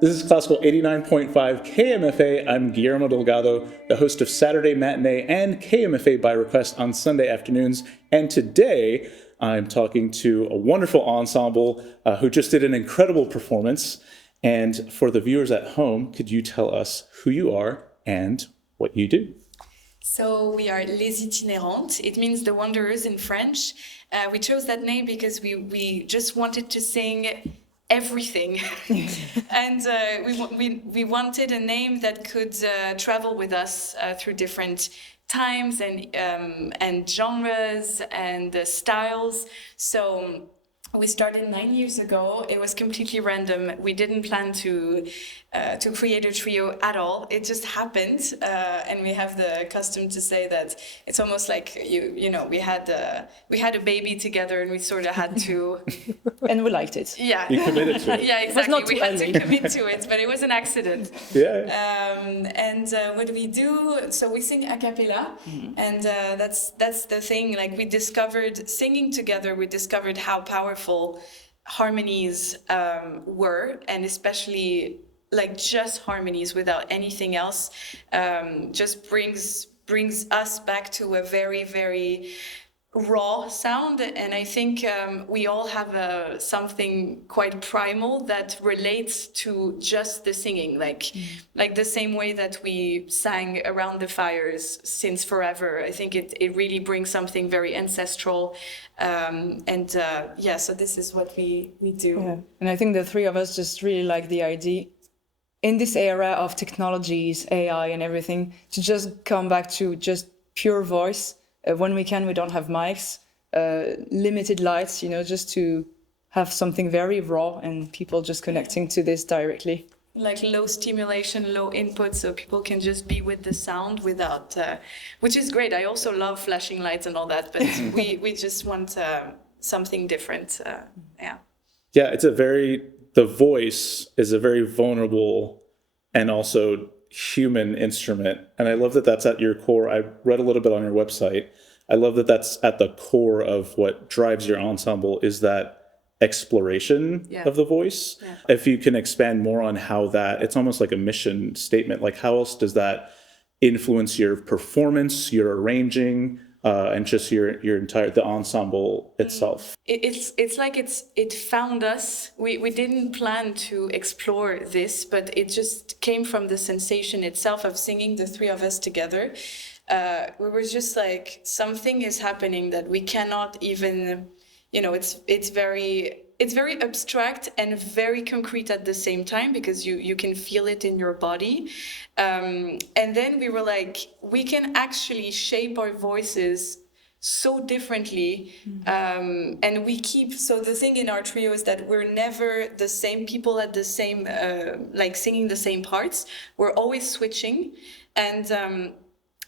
This is Classical 89.5 KMFA. I'm Guillermo Delgado, the host of Saturday Matinee and KMFA by Request on Sunday afternoons. And today, I'm talking to a wonderful ensemble who just did an incredible performance. And for the viewers at home, could you tell us who you are and what you do? So we are Les Itinerantes. It means the wanderers in French. We chose that name because we just wanted to sing everything. And we wanted a name that could travel with us through different times and genres and styles. So we started 9 years ago. It was completely random. We didn't plan to create a trio at all. It just happened, and we have the custom to say that it's almost like you know we had a baby together, and we sort of had to. And we liked it. Yeah, you committed to it. Yeah, exactly. We had to commit to it, but it was an accident. Yeah. And what we do, so we sing a cappella, and that's the thing. Like we discovered singing together, we discovered how powerful harmonies were, and especially like just harmonies without anything else just brings us back to a very, very raw sound. And I think we all have something quite primal that relates to just the singing, like the same way that we sang around the fires since forever. I think it really brings something very ancestral. So this is what we do. Yeah. And I think the three of us just really like the idea in this era of technologies, AI and everything, to just come back to just pure voice. When we can, we don't have mics, limited lights, just to have something very raw and people just connecting to this directly. Like low stimulation, low input, so people can just be with the sound without, which is great. I also love flashing lights and all that, but we just want something different. Yeah, the voice is a very vulnerable and also human instrument. And I love that that's at your core. I read a little bit on your website. I love that that's at the core of what drives your ensemble, is that exploration of the voice. Yeah. If you can expand more on how that, it's almost like a mission statement. Like how else does that influence your performance, your arranging, and just your entire, the ensemble itself? It's like it found us. We didn't plan to explore this, but it just came from the sensation itself of singing, the three of us together. We were just like, something is happening that we cannot even, it's very abstract and very concrete at the same time, because you can feel it in your body. And then we were like, we can actually shape our voices so differently. And we so the thing in our trio is that we're never the same people at the same, like singing the same parts. We're always switching. And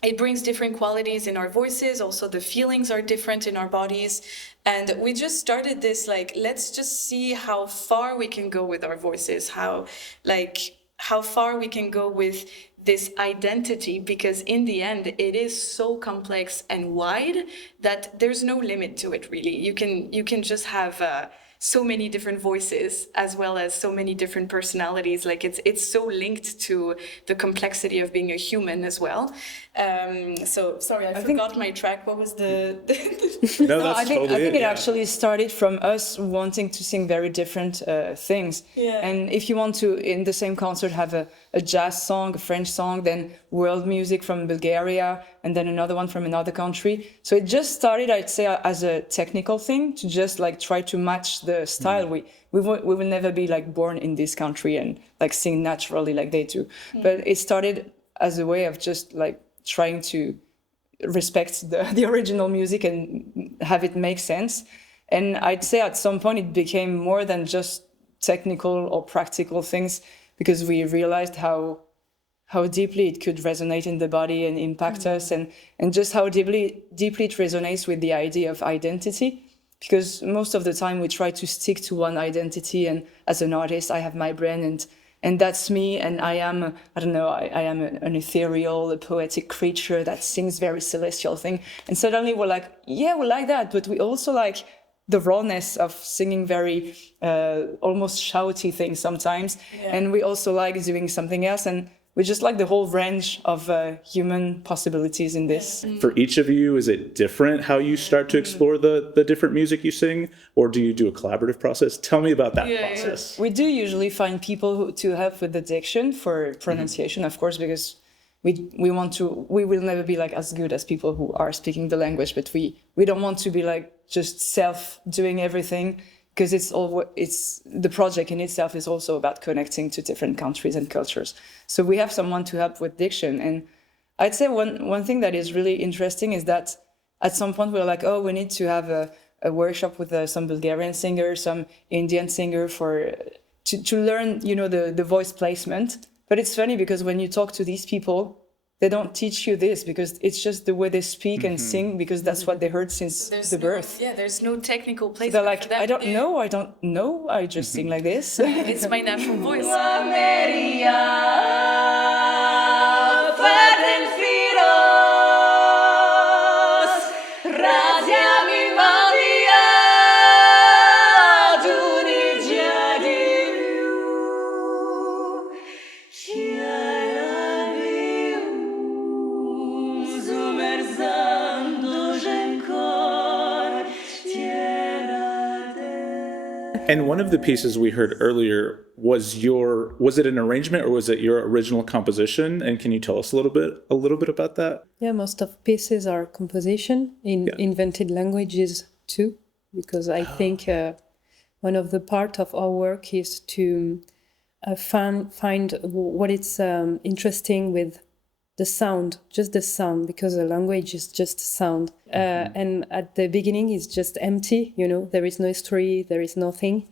it brings different qualities in our voices. Also, the feelings are different in our bodies. And we just started this, like, let's just see how far we can go with our voices, how far we can go with this identity, because in the end, it is so complex and wide that there's no limit to it, really. You can just have so many different voices, as well as so many different personalities. Like it's so linked to the complexity of being a human as well. So sorry, I forgot my track. What was the No, that's I think it yeah. actually started from us wanting to sing very different things. Yeah. And if you want to, in the same concert, have a jazz song, a French song, then world music from Bulgaria, and then another one from another country. So it just started, I'd say, as a technical thing to just like try to match the style. We will never be like born in this country and like sing naturally like they do. But it started as a way of just like trying to respect the original music and have it make sense. And I'd say at some point it became more than just technical or practical things, because we realized how deeply it could resonate in the body and impact us, and just how deeply it resonates with the idea of identity. Because most of the time we try to stick to one identity, and as an artist, I have my brand and that's me, and I am, I don't know, I am an ethereal, a poetic creature that sings very celestial thing. And suddenly we're like, yeah, we like that, but we also like the rawness of singing very almost shouty things sometimes. And we also like doing something else, and we just like the whole range of human possibilities in this. For each of you, is it different how you start to explore the different music you sing, or do you do a collaborative process? Tell me about that process. We do usually find people to help with the diction for pronunciation, of course, because we will never be like as good as people who are speaking the language, but we don't want to be like just self doing everything, because it's the project in itself is also about connecting to different countries and cultures. So we have someone to help with diction. And I'd say one thing that is really interesting is that at some point we're like, oh, we need to have a workshop with some Bulgarian singer, some Indian singer to learn, the voice placement. But it's funny because when you talk to these people, they don't teach you this, because it's just the way they speak and sing, because that's what they heard since the birth. There's no technical placement. They're like, I don't know, I just sing like this. It's my natural voice. And one of the pieces we heard earlier was it an arrangement or was it your original composition? And can you tell us a little bit about that? Yeah, most of pieces are composition in invented languages too, because I think one of the part of our work is to find what it's interesting with the sound, just the sound, because the language is just sound. And at the beginning, it's just empty, there is no history, there is nothing.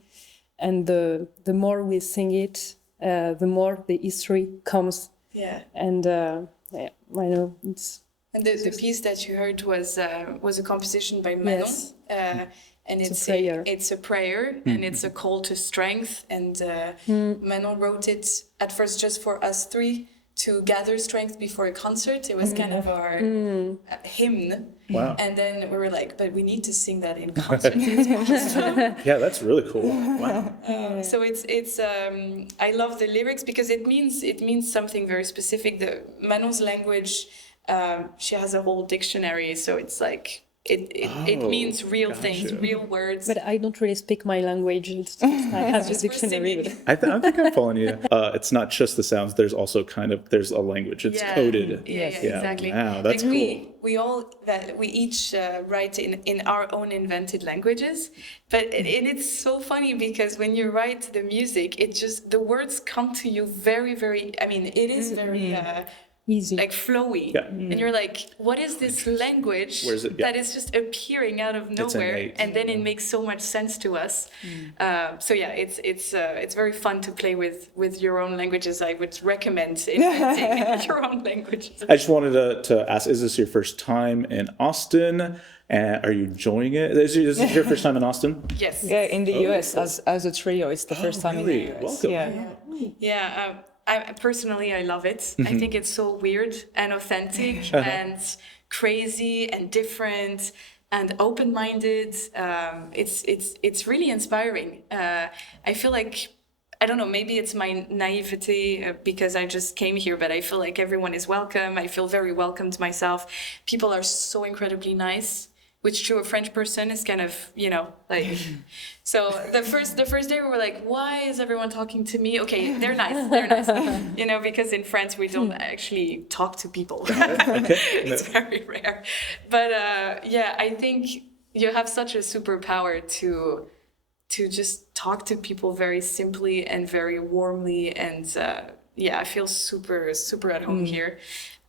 And the more we sing it, the more the history comes. Yeah. And I know it's... And the piece that you heard was a composition by Manon. Yes. And it's a prayer and it's a call to strength. And Manon wrote it at first just for us three, to gather strength before a concert. It was kind of our hymn. Wow. And then we were like, but we need to sing that in concert. Yeah, that's really cool. Wow. So it's I love the lyrics because it means something very specific. The Manon's language, she has a whole dictionary, so it's like it means real things, real words. But I don't really speak my language. I have a dictionary. I think I'm following you. It's not just the sounds. There's also there's a language. It's coded. Yeah, exactly. Wow, that's cool. We each write in our own invented languages, but it's so funny because when you write the music, the words come to you very, very. I mean, it is very. Easy, like flowy, and you're like, what is this language that is just appearing out of nowhere, and then it makes so much sense to us. So yeah, it's very fun to play with your own languages. I would recommend inventing your own languages. I just wanted to ask: is this your first time in Austin? Are you enjoying it? Is this your first time in Austin? Yes. Yeah, in the US as a trio, it's the first time really? in the US. Welcome. Yeah. I love it. I think it's so weird and authentic and crazy and different and open-minded. It's really inspiring. I feel like, I don't know, maybe it's my naivety because I just came here, but I feel like everyone is welcome. I feel very welcomed myself. People are so incredibly nice, which to a French person is kind of, like, so the first day we were like, why is everyone talking to me? Okay, they're nice, because in France we don't actually talk to people. It's very rare. But I think you have such a superpower to just talk to people very simply and very warmly. And I feel super, super at home here.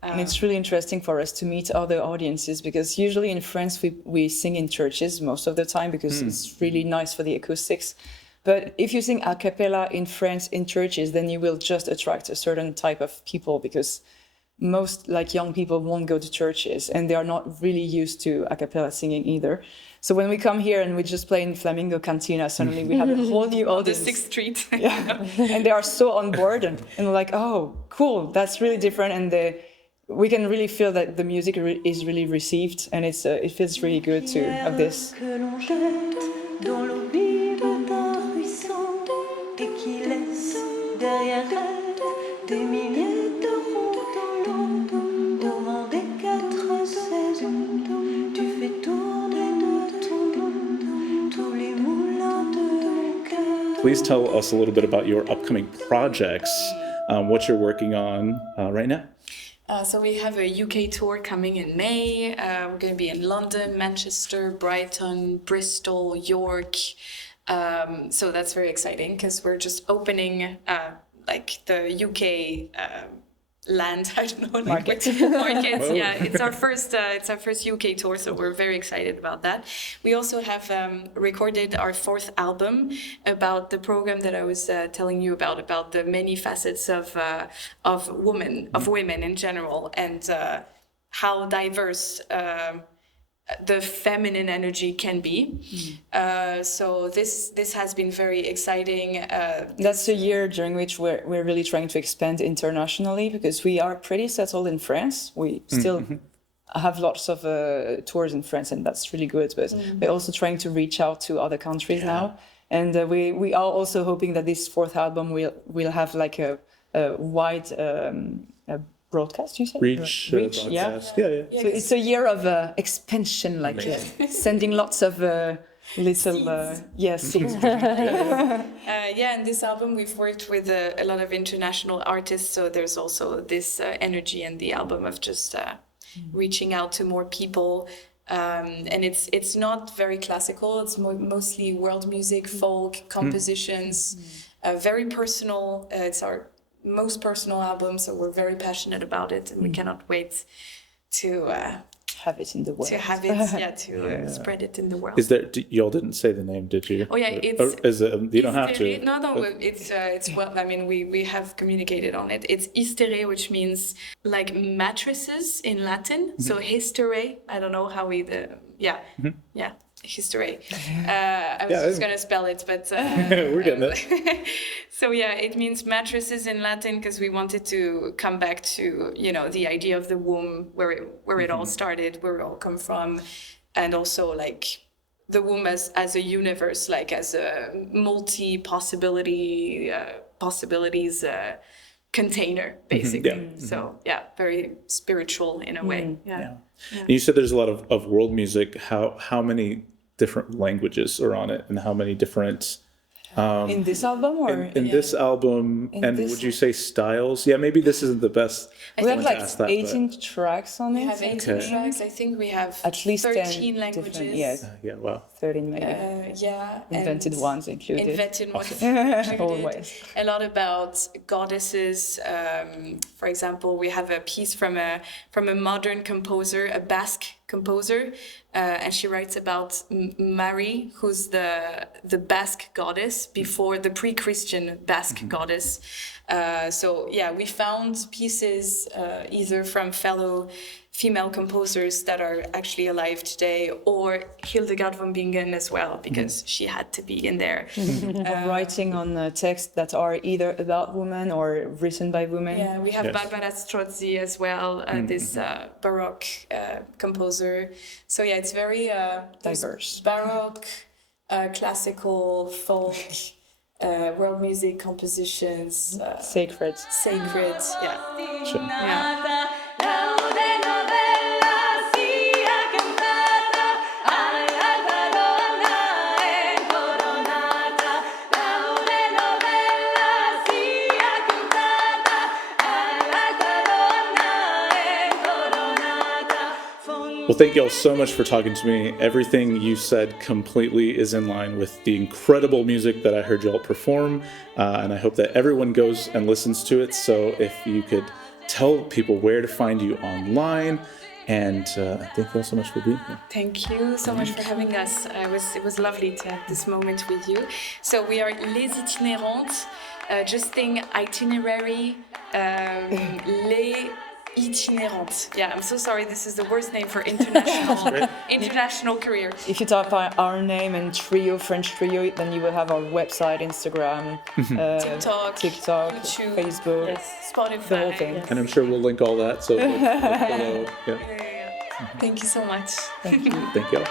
And it's really interesting for us to meet other audiences because usually in France we sing in churches most of the time because it's really nice for the acoustics. But if you sing a cappella in France in churches, then you will just attract a certain type of people because most young people won't go to churches and they are not really used to a cappella singing either. So when we come here and we just play in Flamingo Cantina, suddenly we have a whole new audience. The 6th Street. And they are so on board and like, oh, cool, that's really different. And we can really feel that the music is really received and it feels really good to have this. dans l'oubli de ta ruisseau et qui laisse derrière elle des milliers de ronds dans l'eau. Au vent des 4 saisons, tu fais tourner de ton dos tous les moulins de mon cœur. Please tell us a little bit about your upcoming projects, what you're working on right now. So we have a UK tour coming in May. We're going to be in London, Manchester, Brighton, Bristol, York. So that's very exciting because we're just opening like the UK land. I don't know, like markets. Yeah, it's our first UK tour, so we're very excited about that. We also have recorded our 4th album about the program that I was telling you about the many facets of women in general, and how diverse the feminine energy can be. So this has been very exciting. That's a year during which we're really trying to expand internationally, because we are pretty settled in France. We still have lots of tours in France, and that's really good, but we're also trying to reach out to other countries now. And we are also hoping that this 4th album will have like a wide broadcast, you said? Reach, broadcast. Yeah. So it's a year of expansion, like sending lots of little seeds. And this album we've worked with a lot of international artists, so there's also this energy in the album of just reaching out to more people. And it's not very classical, it's mostly world music, folk, compositions, very personal. It's our most personal album, so we're very passionate about it, and we cannot wait to have it in the world. Spread it in the world. Is there? Y'all didn't say the name, did you? Oh yeah, it's. Is it? You don't have to. No. It's well. I mean, we have communicated on it. It's Istere, which means like mattresses in Latin. So Histere. I don't know how we. History. I was just going to spell it, but... we're getting it. So yeah, it means mattresses in Latin, because we wanted to come back to, the idea of the womb, where it all started, where it all come from, and also like the womb as a universe, like as a multi-possibilities container, basically. So yeah, very spiritual in a way. Yeah. You said there's a lot of world music. How many different languages are on it, and how many different in this album, or in this album, and would you say styles? Yeah, maybe this isn't the best. We have like 18 tracks on it. We have 18 tracks. I think we have at least 13 languages. Wow. 13 maybe. Invented ones included. Invented ones included. Always. A lot about goddesses. For example, we have a piece from a modern composer, a Basque composer, and she writes about Mary, who's the Basque goddess before the pre-Christian Basque goddess. So yeah, we found pieces either from fellow female composers that are actually alive today, or Hildegard von Bingen as well, because she had to be in there. Writing on texts that are either about women or written by women. Yeah, we have Barbara Strozzi as well, this Baroque composer. So yeah, it's very diverse. Baroque, classical, folk, world music compositions. Sacred, yeah. Sure. Yeah. Well, thank you all so much for talking to me. Everything you said completely is in line with the incredible music that I heard you all perform, and I hope that everyone goes and listens to it. So if you could tell people where to find you online, and thank you all so much for being here. Thank you so much for having us. It was lovely to have this moment with you. So we are Les Itinerantes, just think itinerary, les Itinerantes. Yeah, I'm so sorry. This is the worst name for international career. If you type our name and trio, French trio, then you will have our website, Instagram, TikTok, YouTube, Facebook, Spotify. The whole thing. And I'm sure we'll link all that. So below. Thank you so much. Thank you. Thank you all.